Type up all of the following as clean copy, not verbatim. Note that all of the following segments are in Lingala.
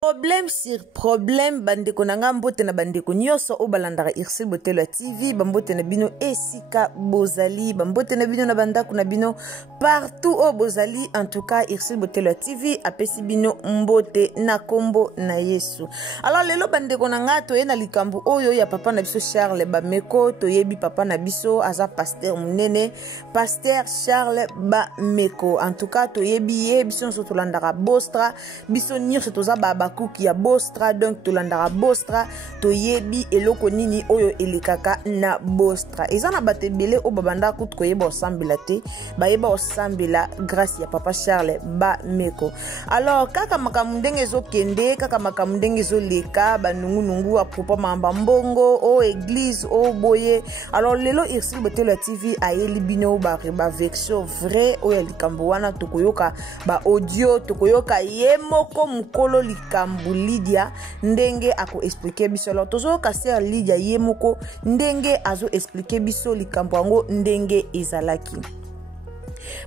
Problème sur problème, bandeko nanga mbote na bandeko nyoso o balandaka Irsil Botelo TV, bambote na bino esika bozali, bambote na bino na bandako na bino partout o bozali. En tout cas, Irsil Botelo TV apesi bino mbote na kombo na Yesu. Alors lelo bandeko nanga toye na likambu oyo ya papa na biso Charles Bameko, toyebi papa na biso aza pasteur munene, pasteur Charles Bameko. En tout cas, toyebi ye biso nso tolandaka Bostra, biso nyonso toza babaku qui a Bostra, donc tolandara Bostra, toyebi eloko nini oyo elekaka na Bostra. Ezana batebele o babanda kut koyeba osambela te, bayeba osambela grâce ya papa Charles Bameko. Alors kaka makamundenge zo kende, kaka makamundenge zo leka, banungu nungu a propos mamba mbongo o église o boye. Alors lelo Irsil Botelo TV ayeli bino ba vexo vrai oyo likambo wana tokoyoka ba audio tokoyoka yemoko mukolo likambo Lydia ndenge ako expliquer biso. Alors tozo kasser Lydia yemoko ndenge azo expliquer biso likambo yango ndenge ezalaki.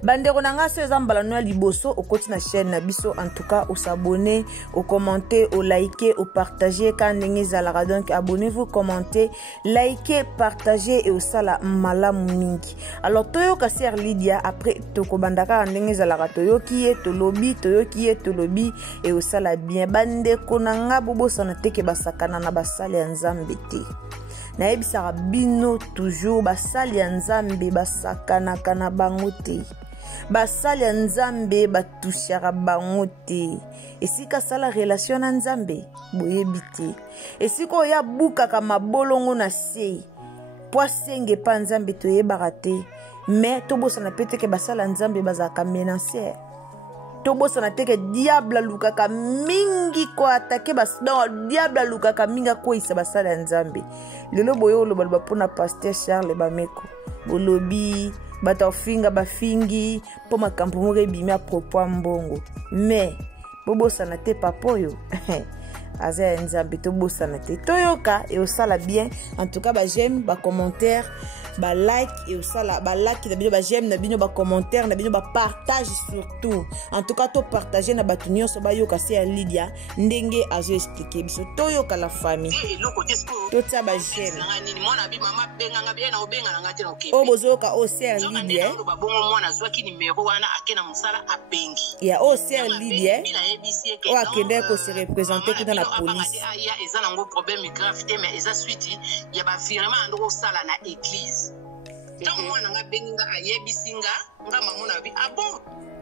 Bandeko nanga so ezambala no liboso okoti na chaîne na biso. En tout cas, au s'abonner, au commenter, au liker, au partager quand ndenge ezalaka. Donc abonnez-vous, commentez, likez, partagez et au sala malamu mingi. Alors toyo kasser Lydia après toko bandaka ndenge ezalaka toyoki tolobi et au sala bien. Bandeko nanga bobo sana teke basakana na basale ya Nzambe te. Na ebisaka bino toujours basali ya Nzambe basakana kana bango te, basali ya Nzambe batushaka bango te. Esika sala relation na Nzambe boyebi te, esika oya bukaka mabolongo na se poisenge pa Nzambe toyebaka te. Mais tobosana pete ke basala Nzambe bazaka menacer, tobosana teke diable lukaka mingi ko atake non diable lukaka minga ko isa basala Nzambe. Lelo boyo lo balba pona pasteur Charles Bameko bolobi batafinga bafingi po makambo mo rebimi a propos mbongo. Mais bobosana te papoyo aza Nzambe tobosana te toyoka et osala bien. En tout cas ba j'aime ba commentaire ba like et osala ba like na bino ba j'aime na bino ba commentaire na bino ba partage surtout. En tout cas to partager na batu nyonso ba yoka se Lydia ndenge azo expliquer biso toyoka la famille to tsa ba j'aime o bozoka o se Lydia ya o se Lydia o akende ko se représenter que dans la police.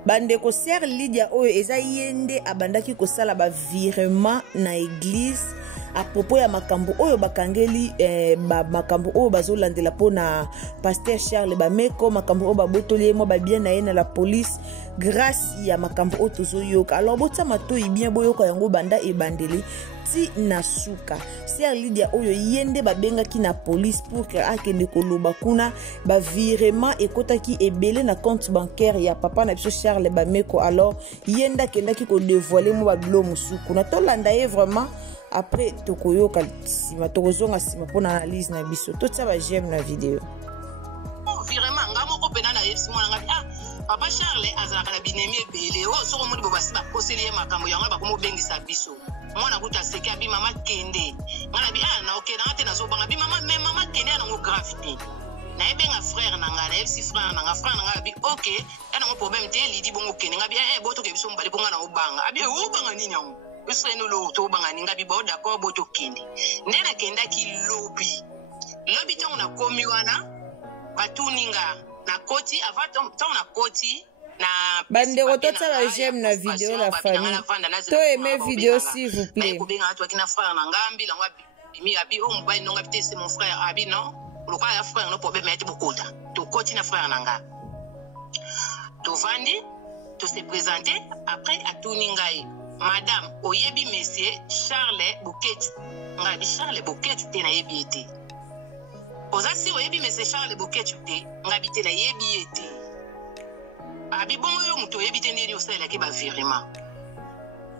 Bandeko Sœur Lydia oyo eza yende abandaki kosala ba virement na église à propos ya makambo oyo bakangeli makambo oyo bazolandela pona pasteur Charles Bameko, makambo oyo babotoli mo ba bien na ye na la police grâce ya makambo oyo tozoyoka. Alors botama to bien boyoka yango banda ebandeli ti na suka. Sœur Lydia oyo yende babengaki na police pour que akende koloba kuna ba virement ekotaki ebele na compte bancaire ya papa na biso Charles Bameko. Alors yenda kendaki ko dévoiler mo ba bilo musuku na to landa ye vraiment. Après tokoyoka sima tokozonga sima pona analyse na biso to tsa ba j'aime na vidéo. Vraiment ngamo ko pena na yesi mwana ngabi papa Charles azalaka na binemi ebele o soko mudi bobasi ba poseli makambo yango ba komo bengisa biso mwana kuta seki abi mama kende ngana bi na okay na tena zo banga bi mama mais mama kende na ngo gravité na ebenga frère na ngana yesi frère na nga bi okay na ngo problème te lidi bongo kende ngabi boto ke biso mbali bonga na obanga abi obanga nini yango useno lo to banga ninga bi bo d'accord boto kende ndena kenda ki lobby to na komi wana batuninga na koti avant to na koti na bandeko tota ba j'aime na vidéo la famille to aimer vidéo s'il vous plaît ko benga to kina frère na ngambi la ngwa bimi abi o mbai no ngabite c'est mon frère abi non lo kwa ya frère no problème ete bokota to koti na frère na nga to vandi to se présenter après atuninga madame oyebi monsieur Charles Boketu ngabi Charles Boketu te na yebi ete ozasi oyebi monsieur Charles Boketu te ngabi te na yebi ete abi bongo yo muto oyebi te ndeni osala ke ba virement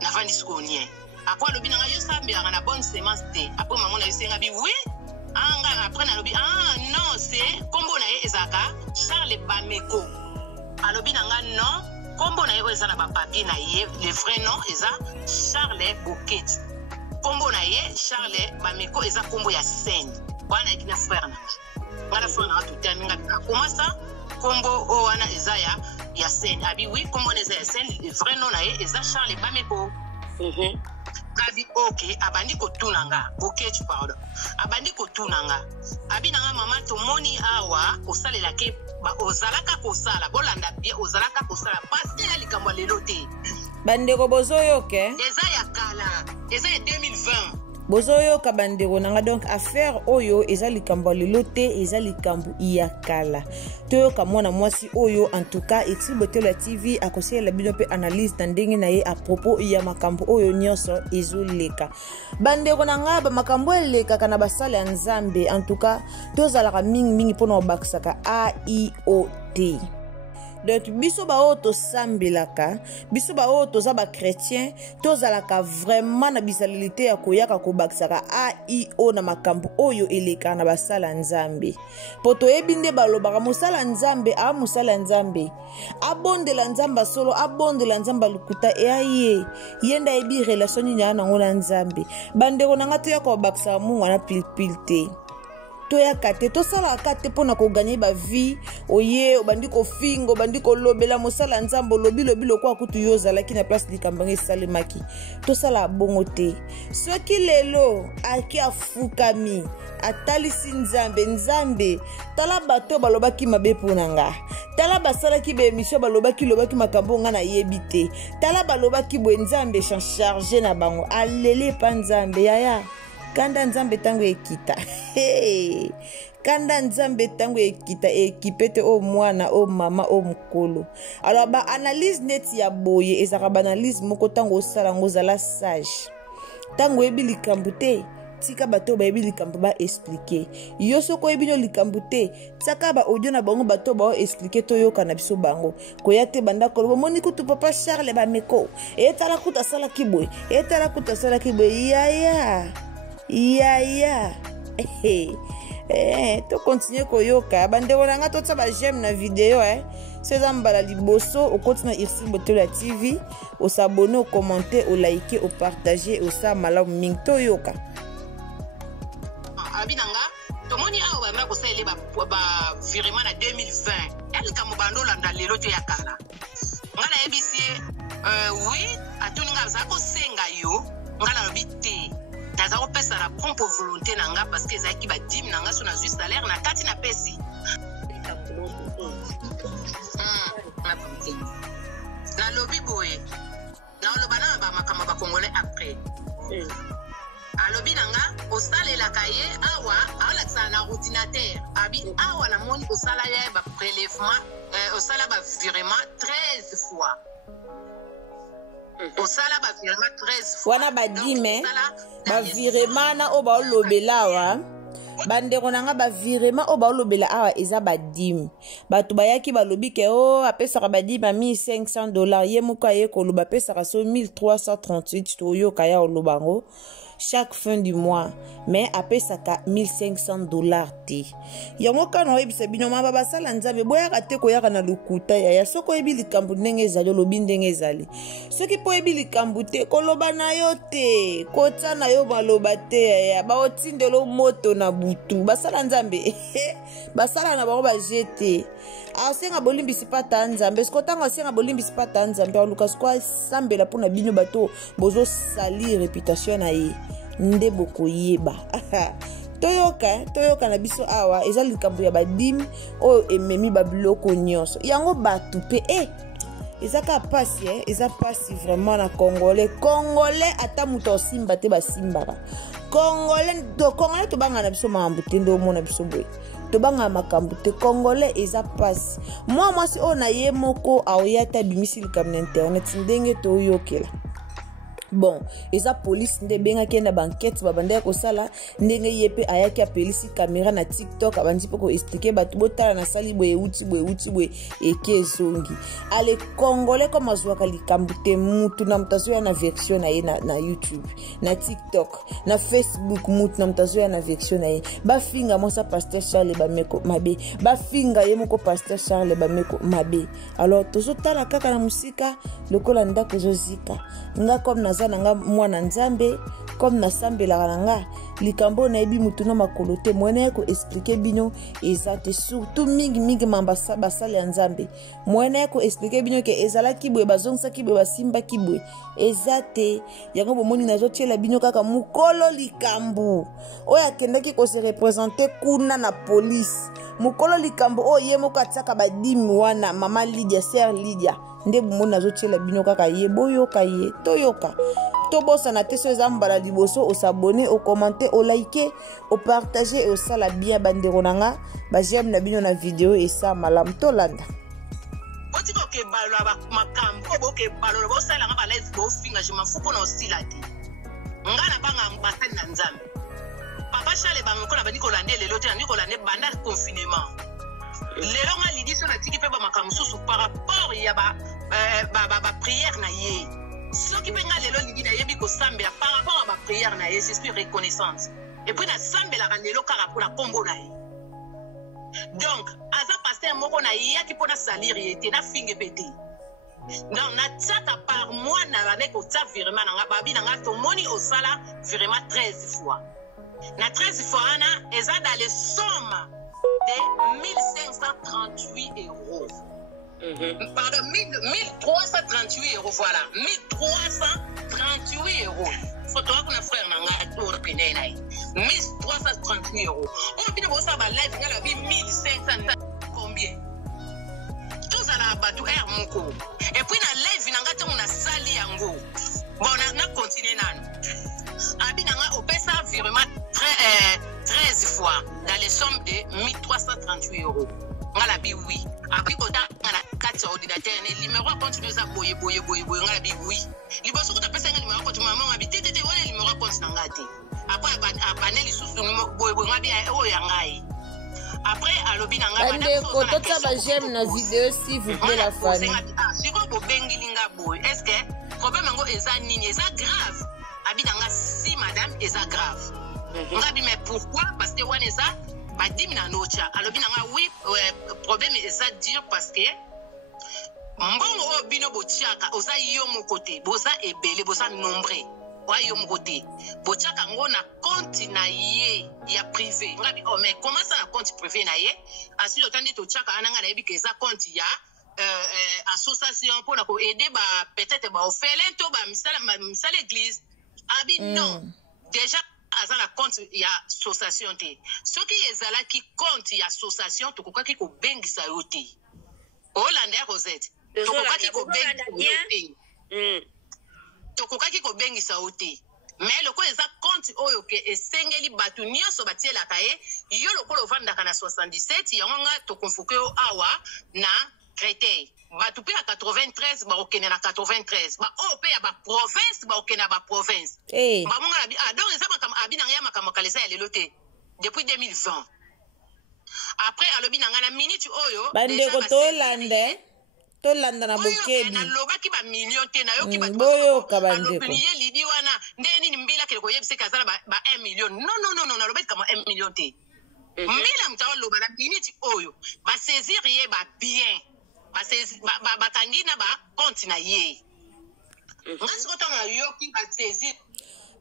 na vandi skonien akwa lobi na yo sambela na bonne semence te après maman na yosenga bi oui après nalobi non c'est kombo na ye ezaka Charles Bameko alobi nanga non kombo na ye eza na ba papier na ye le vrai nom eza Charles Boketi kombo na ye Charles Bameko eza kombo ya scène wana ekina frère na ngala frère na tout terme ngaka comment ça kombo o wana eza ya scène abi oui kombo na eza ya scène le vrai nom na ye eza Charles Bameko Abi ok abandi kotunanga Boketi pardon abandi kotunanga abi nanga mama to moni awa osalela ke ba ozalaka kosala bolanda bien ozalaka kosala parce ya likambo lelo te bandeko bozoyoke eza ya kala eza ya 2020 bozoyoka bandeko nanga donc affaire oyo eza likambo lelo te eza likambo ya kala toyoka mwana mwasi oyo en tout cas Exil Botelo TV akosalela bino pe analyse na ndenge na ye a propos ya makambo oyo nyonso ezoleka bandeko nanga ba makambo eleka na basala ya Nzambe en tout cas tozalaka mingi mpona obakisaka AIOT. Donc biso ba oto sambelaka biso ba oto za ba chrétien tozalaka vraiment na bisalilité ya koyaka kobakisaka AIO na makambo oyo eleka na basala Nzambe poto ebinde balobaka musala Nzambe a musala Nzambe abondela Nzamba solo abondela Nzamba lukuta aye yenda ebi relation nya na ngona Nzambe bandeko nanga to ya kobakisa mungu na pilpilté toya kate tosala kate pona ko gagner ba vie oye obandi ko fingo obandi ko lobela mosala Nzambo lobi kwa kutu yoza lakini na place likambange salemaki tosala bongote soki lelo aki afukami atalisi Nzambe tala bato balobaki mabe ponanga tala basala ki be émission balobaki makambo nga na yebite tala balobaki bo Nzambe charger na bango alele pa Nzambe yaya kanda Nzambe tango ekita kanda Nzambe tango ekita ekipete o mwana o mama o mukolo alors ba analyse net ya boye ezaka ba analyse moko tango osala ngozala sage tango ebi likambo te tika bato ba ebi likambo ba expliquer yo soko ebi no likambo te tsaka ba audio na bango bato ba expliquer to yoka na biso bango koya te banda ko moni kutu papa Charles Bameko etala kuta sala kibwe yaya to continue koyoka bandeko nanga to tsaba j'aime na vidéo c'est mbala liboso o continue Exil Botelo TV o s'abonner, o commenter, o liker, o partager, o sa malamu mingi to yoka abinanga tomoni awa ba ko sele ba virement na 2020 yalika mobando landa lelo to yakala ngala ABC oui atuninga za ko senga yo ngala lobite naza ko pesa la propre volonté nanga parce que zaki ba dim nanga so na zui salaire na kati na pesi na lobby boy na lobana ba makama ba congolais après alobi nanga osalela kaye awa ala na ordinateur abi awa na moni osala ya ba prélèvement osala ba virement 13 fois osala ba virement 13 fois wana ba dime ba virement na o ba lobela wa bandeko nanga ba virement o ba lobela awa eza ba dim bato bayaki balobi ke o apesa ka ba dim $1500 ye muka ye ko loba pesa ka so 1338 to yo kaya o lobango chaque fin du mois mais apesaka $1500 te yango kana oyebisa bino maba basala Nzambe boyaka te koyaka na lukuta ya soko ebi likambo ndenge ezali lobi ndenge ezali soki po ebi likambo te koloba na yo te kota na yo maloba te ya ba otindelo moto na butu basala Nzambe basala na bango ba jete asenga bolimbisi pata Nzambe skotanga asenga bolimbisi pata Nzambe Lucas kwa sambela pona bino bato bozo sali réputation na ye nde bokoyeba toyoka na biso awa eza likambo ya badim oyo ememi babiloko nyonso yango batu pe eza ka pasi eza pasi vraiment na congolais ata muto osimba te basimbaka congolais tobanga na biso makambo te nde omona biso boye tobanga makambo te congolais eza pasi mwasi oyo na ye moko aoya ta bimisi likambo na internet ndenge toyokela bon eza police nde bengaki na banquête babandaki kosala ndenge ye mpe ayaki apelisi caméra na TikTok abandi mpe koexplike bato botala nasali boye euti boye eke ezongi ale congolais comme azwaka likambo te mutu na mutu azoya na version na ye na YouTube na TikTok na Facebook mutu na mutu azoya na version na ye bafinga mosa Pasteur Charles Bameko mabe bafinga ye moko Pasteur Charles Bameko mabe alors tozotala kaka na musika lokola ndako ezozika nga comme naza nanga mwana nzambe comme nasambelaka nanga likambo na yebi mutu na makolo te mwene ko expliquer bino ezate surtout mingi mambasa basale ya nzambe mwene ko expliquer bino ke ezalaki boye bazongisa kiboye basimba kiboye ezate yango bomoni nazotiela bino kaka mukolo likambo oyo akendaki ko se représenter kuna na police mukolo likambo oyo ye moko atiaka badimi wana mama Lydia sœur Lydia nde bomoni nazotiela bino kaka ye boyoka ye toyoka tobosa na te so eza mbala liboso osabone okommente olike opartage osala bien bandeko nanga bajeme na bino na video esa malamu tolanda otika okebalola makambo obokebalola bosalanga balive bofinga je m'en fous mpona osila te nga na banga basali na nzambe papa Charles Bameko na bandi kolande lelo te nandi kolande banda confinement lelo nga lidi so natiki mpe bamakambo mosusu par rapport ya baprière na ye soki mpe nga lelo lingi nayebi kosambela par rapport à baprière na ye je suis reconnaissante et puis nasambelaka lelo kaka mpona nkombo na ye donc aza paster moko nayaki mpona salire ye te nafinge mpe te donc natiaka par mois na bande kotia virement nanga babi nanga tomoni osala virement 13 fois na 13 fois wana eza dans les sommes de 1538 euros. Pardon, 1338 euros, voilà. 1338 euros. Faut toi qu'on a frère nanga tour penena. 1338 euros. On peut dire ça va live ngala bi 1500 combien? Tous à la bateau air moko. Et puis na live nanga te on a sali yango. Bon na continuer nan. Abi nanga opesa virement 13 fois dans les sommes de 1338 euros. Ngala bi oui. Après kota ngala kati ordinateur ne numéro continue za boye ngala bi oui. Liboso ko tapesa ngala numéro compte maman ngabi tete wala numéro compte ngati. Après abaneli susu boye ngabi o ya ngai. Après alobi nanga bande ko tota ba j'aime na vidéo s'il vous plaît la famille. Siko bo bengi linga boye. Est-ce que problème ngo eza nini eza grave? Abi nanga si madame eza grave. Ngabi mais pourquoi? Parce que wana eza badim na nocha alobi nanga oui problème eza dur parce que mbongo bino botiaka oza yo moko te boza ebele boza nombre wa yo moko te botiaka ngo na compte na ye ya privé ngabi oh mais comment ça na compte privé na ye asi le temps de totiaka ananga na yebi ke eza compte ya association pour na ko aider ba peut-être ba orphelin to ba misala église abi non déjà aza na compte ya association te soki ezalaki compte ya association tokokaki kobengisa yo te olanda ya Rosette tokokaki kobengisa yo te mais lokola eza compte oyo ke esengeli bato nyonso batielaka ye yo lokola ovandaka na 77 yango nga tokonfoke yo awa na Créteil bato mpe ya 93 bakokende na 93 baoyo mpe ya baprovince bakokende na baprovince bamonga donc eza makambo abi nanga ya makambo kala eza ya lelo te depuis 2020 après alobi nanga na minute oyo bandeko tolanda na bokebi nalobaki bamillion te nayoki boyoka bandeko ye lidi wana nde nini mbila kele koyebiseki azala ba 1 million non nalobaki kama 1 million te mbila mutu aloba na minute oyo basaisir ye babien bakangi na bakonti na ye ngasi kotanga yoki basaisir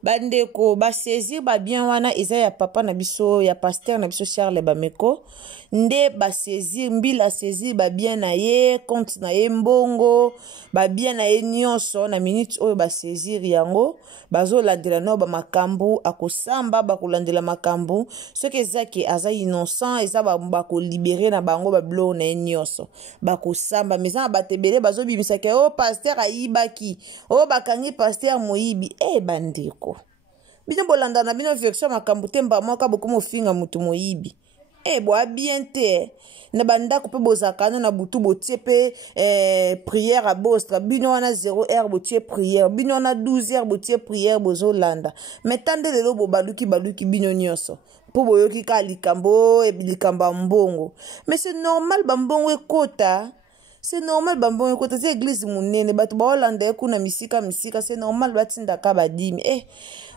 bandeko basaisir babien wana eza ya papa na biso ya pasteur na biso Charles Bameko nde basaisir mbila saisir babien na ye compte na ye mbongo babien na ye nyonso na minute oyo basaisir yango bazolandela no bamakambo akosamba bakolandela makambo soki ezaki aza innocent eza bakolibere na bango babilo na ye nyonso bakosamba mais eza batebele bazobimisaki o pasteur ayibaki o bakangi pasteur moyibi bandeko bino bolanda na bino version makambo te mba mwaka bokomo finga mutu moyibi boa bien te na bandako pe bozakano na butu botie pe prière à bostra bino wana 0 heure botie prière bino wana 12 heures botie prière bozolanda mais tande lelo bobaluki bino nyonso po boyoki ka likambo e likambo mbongo mais c'est normal bambongo ekota c'est normal bambongo ekota c'est église munene bato baolanda kuna misika c'est normal batindaka badimi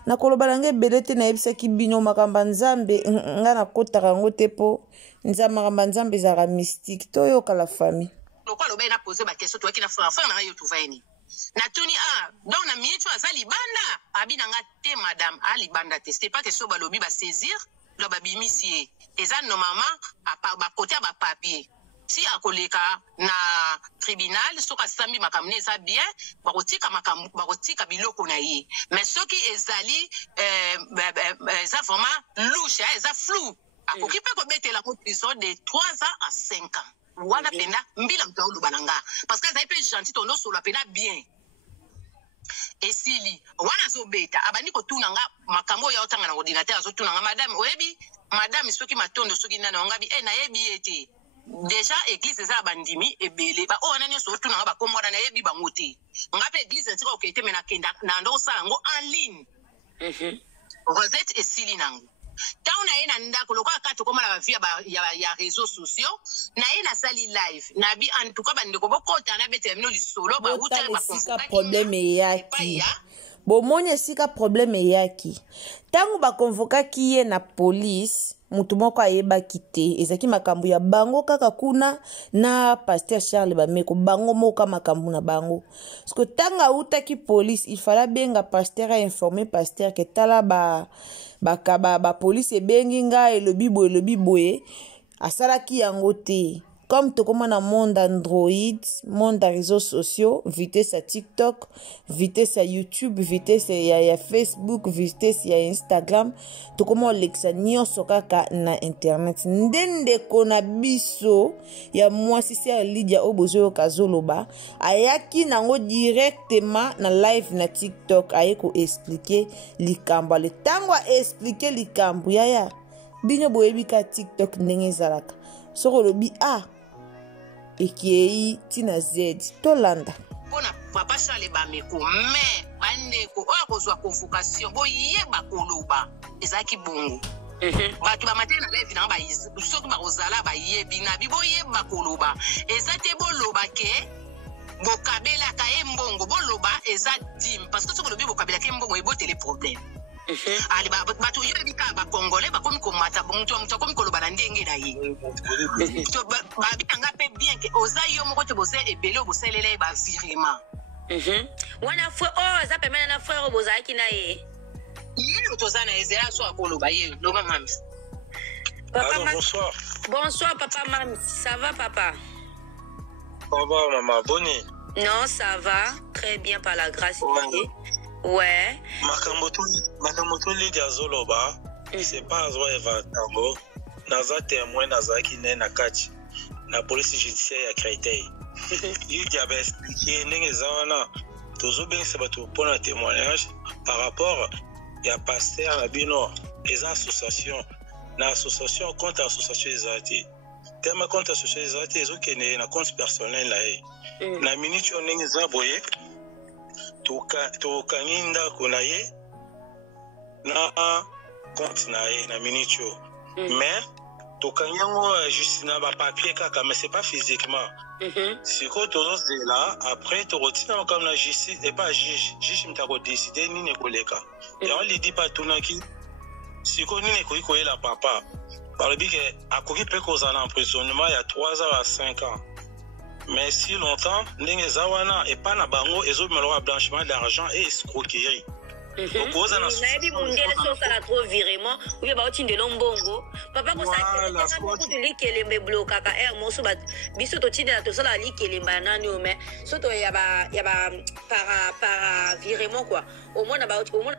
na koloba nange belete na yebisaki bino makamba nzambe nga na kota rango te po nzambe nzambe zara mystique to yoka la famille lokwa lobe na poser ba question to akina frère na yo tuvaini na tuni donc na minute azali banda abina nga te madame ali banda te c'est pas que so balobi ba saisir lo ba bimisie eza normalement ba côté ba papier si akoleka na tribunal soka sambi makamne eza bien bakotika biloko na ye mais soki ezali eza vraiment louche eza flou akoki pe kobetela ko prison de 3 ans à 5 ans wana penda mbila mtaulu bananga parce que ça peut gentil tondo solo penda bien esili wana zobeta abani ko tunanga makambo ya otanga na ordinateur azotunanga madame soki matondo soki nana ngabi na yebi ete déjà église eza bandimi ebele ba o nani so tunanga ba komona na yebi bangote ngape église tika okete mena kenda na ndo sango en ligne Rosette esili nango tauna ena ndako lokola kato koma na bavia ya réseaux sociaux na ena sali live na bi en tout cas bandeko bokota na bete mino lisolo ba uta ba problème yaki bomoni esika problème yaki tango bakonvokaki ye na police mutu moko ayebaki te ezaki makambo ya bango kaka kuna na pasteur Charles Bameko bango moka makambo na bango parce que tango autaki police il fallait benga pasteur a informer pasteur que tala ba police ebengi nga elobi boye asalaki yango te comme to comme na monde Android monde réseaux sociaux vitesse à TikTok vitesse à YouTube vitesse ya Facebook vitesse ya Instagram to comme lexa nyonso kaka na internet ndende kona biso ya mwasi ya Lydia obozo kazoloba ayaki nango directement na live na TikTok ayeko expliquer likambo le tango expliquer likambo ya bino boyebika TikTok ndenge zalaka soko lobi ekei tina Z tolanda pona papa Charles Bameko mais bandeko oyo kozwa convocation boyeba koloba ezaki bongo bato bamatene na live na soki bakozala bayebi na biboyeba koloba eza te boloba ke bokabelaka ye mbongo boloba eza dim parce que soki olobi bokabelaka ye mbongo ebotele problème ali bato yebi ka bakongolais bakomi komata bonto akomi koloba na ndenge na ye to babitanga pe bien ke oza yo moko te bose ebele oboselela ba virement wana fwe za pemena na frère obozaki na ye yino tozana ezela so akoloba ye loba mami papa bonsoir. Bonsoir papa mami, ça va papa? Ça va maman, bonne. Non, ça va très bien par la grâce de Dieu. Ouais. Makamoto Lydia Zoloba, c'est pas Azo Eva Tango, naza témoin naza qui n'est na kati, na police judiciaire à Créteil. Lydia avait expliqué n'engezana, toujours bien c'est bateau pour un témoignage par rapport à pasteur Abino, les associations, l'association contre l'association des artistes. Tellement contre l'association des artistes, ils ont na compte personnel là. Na minute on n'engeza boye. Tokaninda kunaye na compte naye na minicho mais tokanyango juste na ba papier kaka mais c'est pas physiquement si ko tozo là après to rotina comme la justice et pas juge mtako décider ni ne koleka et on lui dit pas tunaki si ko ni ne ko la papa par le bique akoki pe ko za en emprisonnement il y a 3 ans à 5 ans. Mais si longtemps, Nengezawana et pas na bango et zo malora blanchiment d'argent et escroquerie. Opposé na nabi mungele so sala trop virement ou bien ba otinde lombongo papa ko sa ko tulikele me bloka ka moso ba biso to tinde na to sala likele banani o mais soto ya ba para virement quoi au moins na ba au moins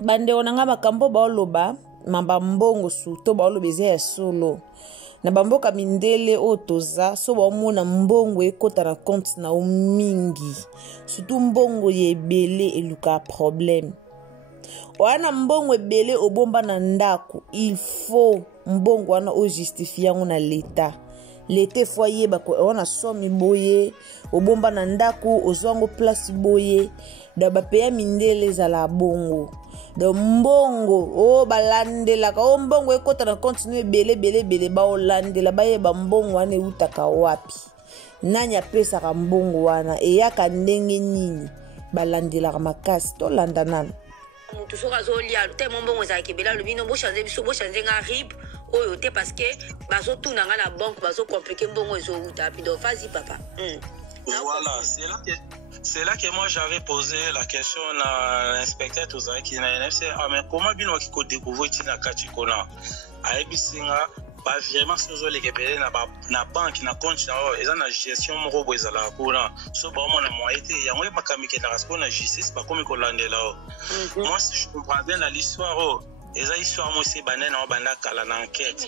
bande onanga makambo ba oloba mamba mbongo su to ba olobeze ya solo na bamboka mindele otoza so baomona mbongo ekota na compte na o mingi surtout mbongo yebele eluka problème wana mbongo ebele obomba na ndako il faut mbongo wana o justifier ngo na l'état l'été fois yeba ko wana somi boye obomba na ndako ozwango place boye da bapeya mindele za la bongo do mbongo o balandela ka o mbongo ekota na continue bele ba olandela bayeba mbongo wana utaka wapi nani apesaka mbongo wana eyaka ndenge nini balandela makasi to landa nana mutu soka zolia te mbongo za kebela lobino bo changer biso bo changer nga rib oyo te parce que bazo tuna nga na banque bazo compliquer mbongo ezo uta puis donc vas-y papa. Voilà, c'est là que moi j'avais posé la question à l'inspecteur Tozaki qui n'a NFC. Ah mais comment bien on qui découvrir tina kachikona a ebisinga ba vraiment sozo les kebele na banque na compte na eza na gestion moko boza la kuna so ba mo na moité yango e makamike na rasko na justice ba komi ko landela. Moi si je comprends bien la l'histoire eza histoire mo se banene na banda kala na enquête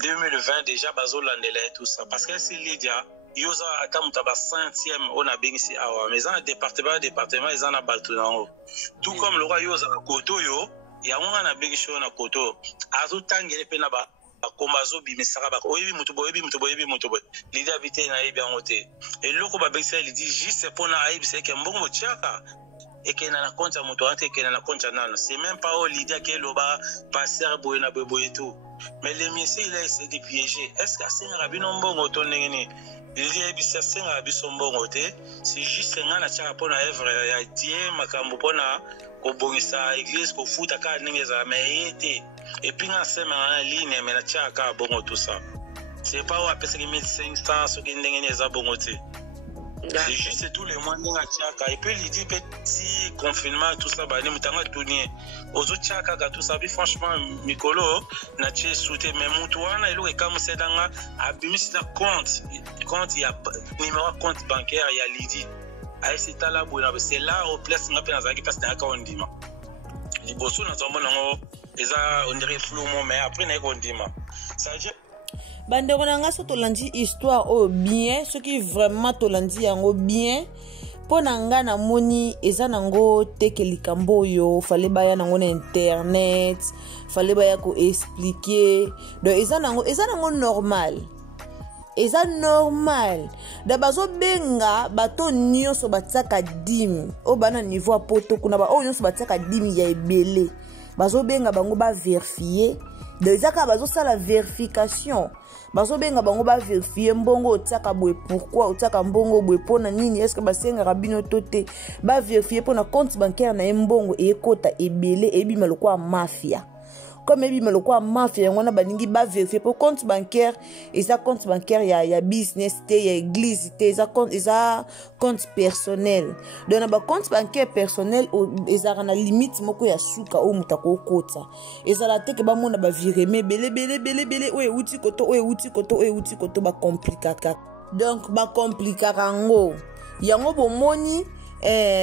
2020 déjà bazo landela et tout ça parce que c'est Lydia yoza atamuta ba 5e on a bengisi awa mais dans département ils en a baltu na haut tout comme le roi yoza koto yo ya on a bengisi na koto azo tangele pe na ba kombazo bimisaka ba oyebi mutu boyebi Lydia bité na yebi angote et loko ba bengisi il dit juste pour na ayebi c'est que mbongo chaka et que na compte ya mutu ante que na compte nano c'est même pas au Lydia que loba passer boyena boye tout mais le monsieur il a essayé de piéger est-ce que c'est rabino mbongo to ndengeni Lydia ebisa senga biso mbongo te c'est juste nga na chaka pona œuvre ya Dieu makambo pona ko bongisa église ko futa ka ningeza mais été et puis nga sema na ligne mais na chaka bongo tout ça c'est pas wa pesa 1500 so ki ndengeni za bongo te. C'est juste tous les mois nga chaka et puis Lydia petit confinement tout ça ba ni mutanga tourner ozo chaka ka tout ça bi franchement mikolo na tie souté mais mutu wana elo e comme c'est danga abimisi na compte ya numéro compte bancaire ya Lydia ai c'est là bona c'est là au place nga pe na zaki parce na ka ondima liboso na zomona ngo eza on dirait flou mais après na ko ondima ça veut dire bandeko na nga so tolandi histoire o bien ce qui vraiment tolandi yango bien pona nga na moni eza nango teke likambo yo fallait baya nango na internet fallait baya ko expliquer donc eza nango normal da bazo benga bato nyonso batsaka dim o bana niveau poto kuna ba o nyonso batsaka dim ya ebele bazo benga bango ba vérifier donc ezaka bazo sala vérification bazo benga bango ba vérifier mbongo otsaka boye pourquoi otsaka mbongo boye pona nini est-ce que basenga rabino tote ba vérifier pona compte bancaire na mbongo ekota ebele ebima lokwa mafia comme ebima lokwa mafia ngona baningi ba vérifier pour compte bancaire eza compte bancaire ya business te ya église te eza compte personnel donc na ba compte bancaire personnel eza na limite moko ya suka o mutako kota eza la te ke ba mona ba vireme bele o euti koto ba complicaka donc ba complicaka ngo yango bomoni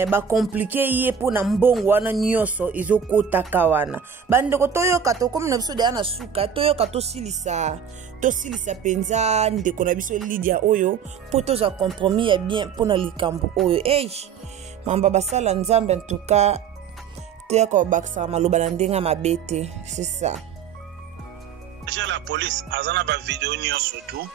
ba compliqué ye pona mbongo wana nyonso ezokota kawana bandeko toyoka tokomi na biso deya na suka toyoka tosilisa penza ndeko na biso Lydia oyo po tozwa compromis ya bien pona likambo oyo mamba basala nzambe en tout cas toyoka obakisa maloba na ndenga mabete c'est ça la police azana ba vidéo nyonso tout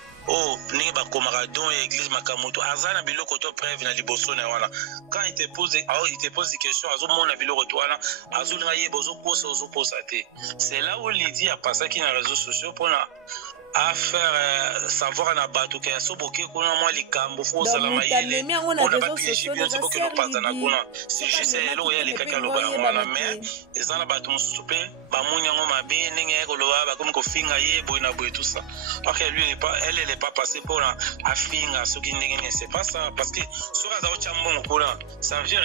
ni ba komaka don église makamoto azana biloko to preuve na liboso na wana quand il te pose des questions azo mona biloko to wana azo linga yebo zo posa te c'est là où Lydia a passé qui na réseaux sociaux pour à faire savoir na bato que so boké kuna moi likambo fo sala mayele on a pas piégé bien c'est que nous partons na kuna c'est juste lo ya les kaka lo ba wana mais ezana bato musupe ba munya ngoma be ndenge ko lo ba comme ko finga yebo na boy tout ça ok lui elle est pas passée pour a finga so ki ndenge c'est pas ça parce que sur za ochambon kuna ça veut dire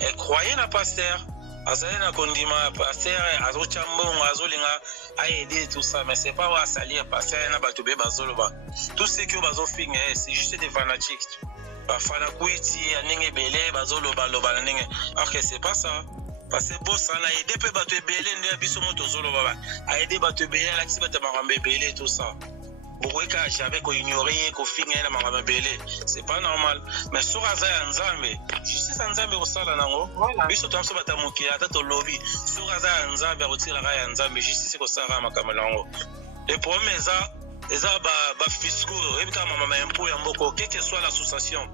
elle croyait na pasteur azana kondima pasteur azochambongo azolinga aider tout ça mais c'est pas wa salir pasteur na bato be bazoloba tout ce que bazofinga c'est juste des fanatiques bafana kuiti aninge bele bazoloba loba ninge ok c'est pas ça parce que bossa na aider pe bato ebele nde biso moto zoloba aider bato ebele la kisi bato marambe ebele tout ça bokweka jamais ko ignorer ko finga na mama belé c'est pas normal mais sur aza ya nzambe justice nzambe ko sala nango biso to amso batamuki ata to lobby sur aza ya nzambe ko tira ya nzambe justice ko sala makama nango et problème eza ba fiscaux et bika mama impôt ya mboko quelle que soit l'association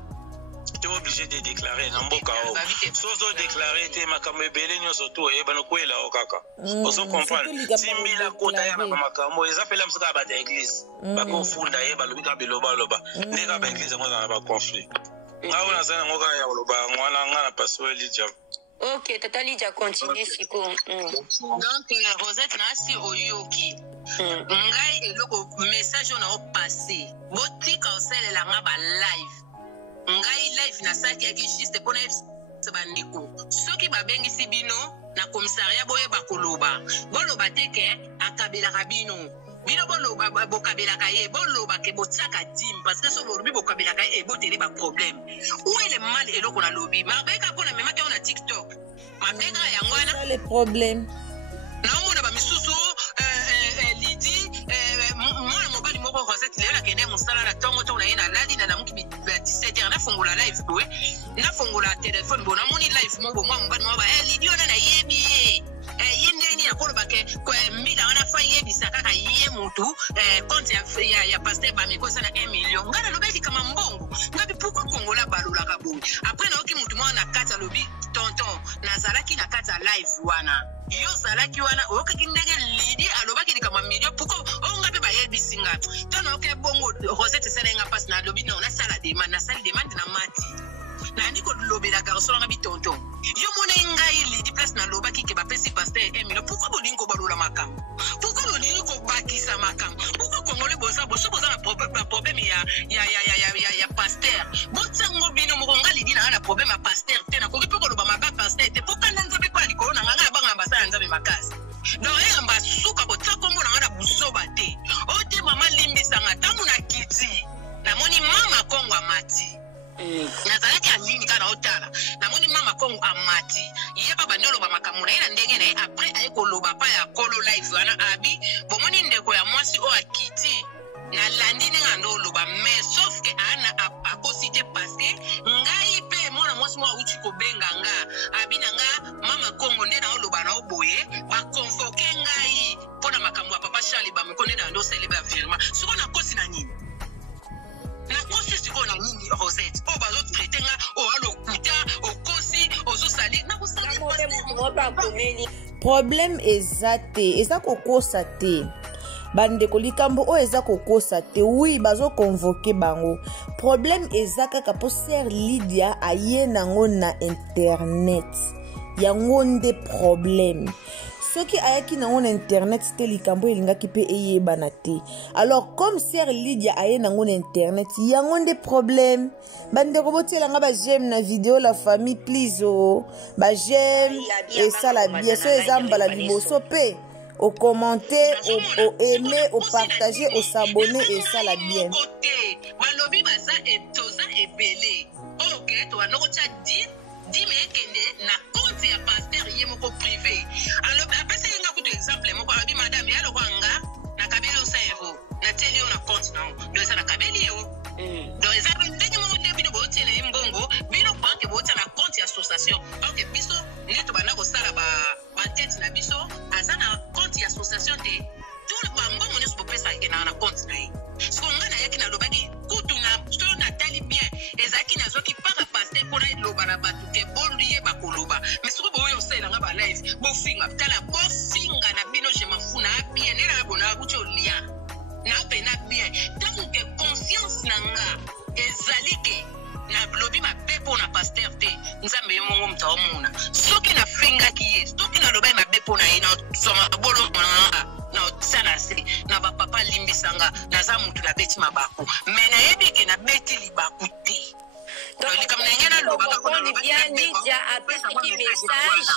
tu es obligé de déclarer namboka o sozo déclarer te makambo ebele nyonso to e bana kwela o kaka oso comprendre simila kota ya makambo eza pela msaka ba d'église ba confunda ye balobi ka beloba loba ndeka ba église ngo na ba conflit ngawo na sana ngoka ya loba ngwana ngana pastor Lydia. Ok, tata Lydia continue siko. Donc Rosette nasi oyoki ngai eloko message on a passé botika oselela nga ba live ngai live na saki yaki juste pona sebandiko soki babengisi bino na commissariat boye bakoloba boloba teke akabela kabino bino boloba bokabela kaye boloba ke botsaka dim parce que so bolobi bokabela kaye e botele ba problème où est le mal eloko na lobi mabeka pona mema ke na TikTok mabeka yangwana les problèmes na mona ba misusu Lydie mwana mobali moko Rosette leo na kende musala na tongo to na yena ladi na namuki 17h na fungula live boy na fungula téléphone bona moni live mo mwa mobali mo ba Lydie ona na yebi yindeni yakoloba ke ko mila wana fa yebi sakaka ye mutu compte ya pasteur ba mikosa na 1 million ngana lobeki kama mbongo ngabi pourquoi kongola balula kabongi après na oki mutu mwa na kata lobi tonton nazalaki na kata live wana yo zalaki wana okaki ndenge Lydie alobaki kama million pourquoi ongabe ba yebi singa tona oke bongo Rosette selenga passe na lobi non na sala demande na mati na ndiko lobela garçon nga bitonton yo mona ngai Lydie place na lobaki ke ba pesi pasteur Emile pourquoi bolingo balula makambo pourquoi bolingo bakisa makambo pourquoi kongole boza na problème ya pasteur botsango bino mo nga Lydie na problème ya pasteur te na ko ko loba maka pasteur te pourquoi nzabe kwa likolo na nga banga mbasa nzabe makasi donc amba suka botsako mo na busoba te ote mama limbisa nga tamu na kiti na moni mama kongo amati nazalaki alini kana otala namoni mama kongo amati ye baba ndolo ba makamuna ina ndenge na après aye koloba pa ya kolo live wana abi bomoni ndeko ya mwasi o akiti na landi ninga ndolo ba mais sauf que ana akosite passé ngai pe mona mwasi mwa uchi ko benga nga abi nanga mama kongo ndena oloba na oboye ba convoquer ngai pona makambo ya papa Charlie ba mkonde na ndo célébrer virement siko na kosi na nini na kosi siko na nini Rosette o bazo traiter nga o alo kuta o kosi o zo sali na kusali problème ezate eza kokosa te bandeko likambo o eza kokosa te oui bazo convoquer bango problème eza kaka po sœur Lydia aye nango na internet yango nde problème soki ayaki nango na internet te likambo elingaki pe eyebana te alors comme sœur Lydia aye nango na internet yango nde problème bandeko botielanga ba j'aime na vidéo la famille please o ba j'aime esala bien so eza mbala liboso pe au commenter, au aimer, au partager, au s'abonner et ça la bien. Balobi baza etoza ebele. OK, to anocha di me kende na compte ya pasteur yemoko privé. Alors après c'est nga kuto exemple moko abi madame yalo kwanga na kabeli osero. Na teli ona compte na. Do ça na kabeli yo. Do ça ndenge mo ndebino botela imbongo, bino banque botela compte ya association. OK, biso neto bana ko sala ba tête na biso azana compte ya association te tout le bango mo neso pesa ina na compte na yi so ngana yaki na lobaki kutu na so na tali bien ezaki na zoki para passer pour aller loba na batu ke boliye bakoloba mais so bo yo sela nga ba live bo finga tala bo finga na bino je mafuna bien nela bona kucho lia na pena bien tant que conscience nanga ezalike na lobi ma pepo na pasteur te nzambe yo mongo mtaomuna soki na finga kiye soki na lobi ma pepo na ina soma bolo na sana se na ba papa limbisanga na za mutu na beti mabako mais na yebike na beti libaku te donc comme na ngena loba ka na Lydia a pesa ki message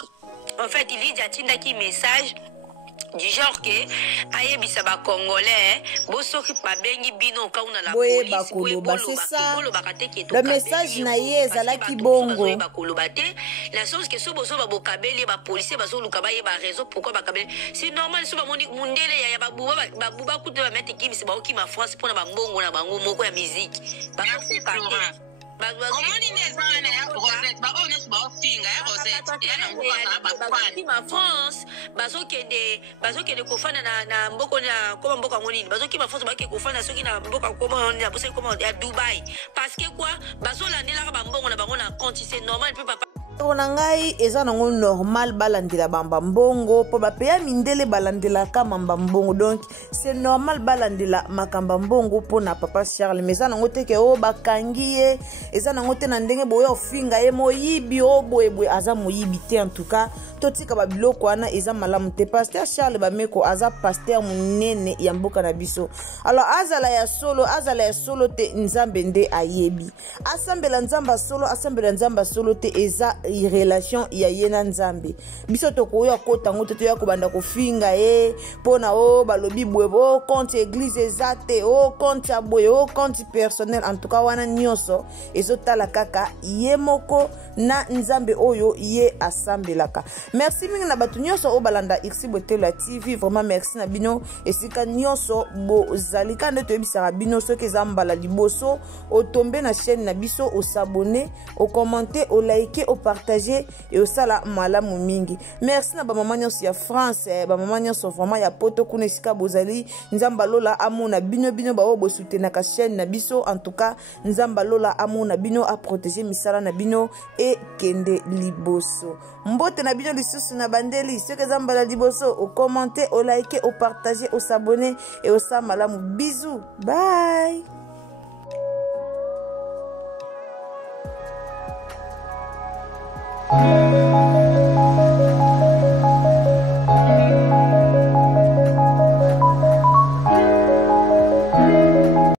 en fait Lydia tinda ki message du genre que ayebisa ba congolais bosoki babengi bino kauna la boye police bakoloba c'est ça le le message na ye ezalaki bongo bakoloba te la chose que so boso babokabeli ba policier bazoluka baye ba raison pourquoi bakabeli c'est normal so bamoni mundele ya babuba kutu ba mettre kimisi ba okima France pona ba mbongo na bango moko ya musique France bazokende kofanda na mboko na koma mboka monini bazokima France bake kofanda soki na mboka koma na bosa koma ya Dubai parce que quoi bazolandelaka bambongo na bango na compte c'est normal pe papa na ngai eza nango normal balandela bamba mbongo po bapeya mindele balandelaka mamba mbongo donc c'est normal balandela makamba mbongo po na papa Charles mais eza nango te ke o bakangi ye eza nango te na ndenge boye ofinga ye moyibi o boye aza moyibi te en tout cas totika babiloko wana eza malamu te pasteur Charles Bameko aza pasteur munene ya mboka na biso alors azala ya solo te nzambe nde ayebi asambela nzamba solo te eza relation ya yena nzambe biso tokoya kotango te toya kobanda kofinga ye pona o balobi bwebo compte église ezate o compte aboye o compte personnel en tout cas wana nyonso ezotala kaka ye moko na nzambe oyo ye asambelaka. Merci mingi na batu nyonso o balanda Irsi Botelo TV vraiment merci na bino esika nyonso bozali kande toyebisaka bino soki eza mbala liboso o tomber na chaîne na biso o s'abonner o commenter o liker o partager et o sala malamu mingi. Merci na ba mama nyonso ya France ba mama nyonso vraiment ya poto kuna esika bozali nzamba lola amona bino ba o bosutena ka chaîne na biso en tout cas nzamba lola amona bino a protéger misala na bino et kende liboso mbote na bino lisusu na bandeli soki eza mbala liboso o commenter o liker o partager o s'abonner et o sala malamu. Bisous, bye.